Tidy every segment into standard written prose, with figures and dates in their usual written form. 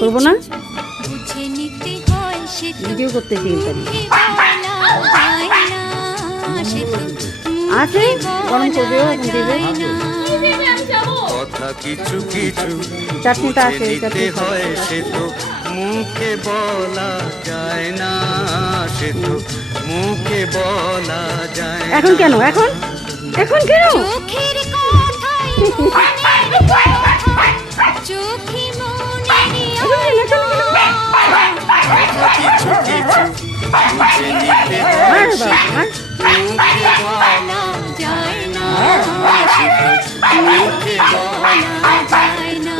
করবো না, ভিডিও করতে কিন্তু আছে গরম করবে এখন দেবে। কথা কিছু কিছু চাটনিটা আছে, চাটনি হয় সে তো মুখে বলা যায় না, সে তো মুখে বলা যায় না। এখন কেন, এখন এখন কেন কথা কিছু কিছু বুঝে নিতে হয় সে তো মুখে বলা যায় না, সে তো মুখে বলা যায় না।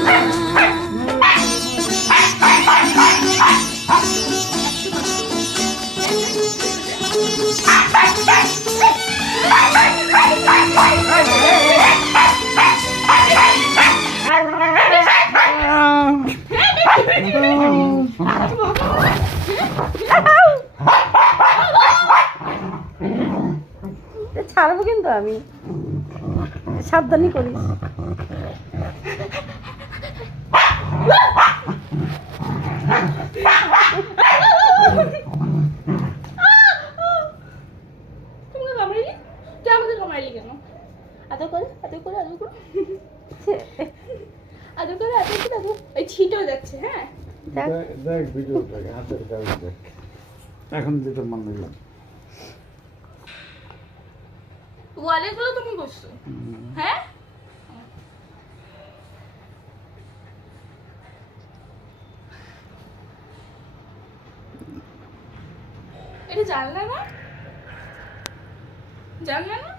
ছাড়বো কিন্তু আমি, সাবধানি করিস। ছিটেও যাচ্ছে। হ্যাঁ দেখ ভিডিওটাকে হাতের কাজ দেখ, এখন যেটা মন দিলাম ওয়ালেগুলো তুমি করছো। হ্যাঁ এটা জানলা না, জানলা না।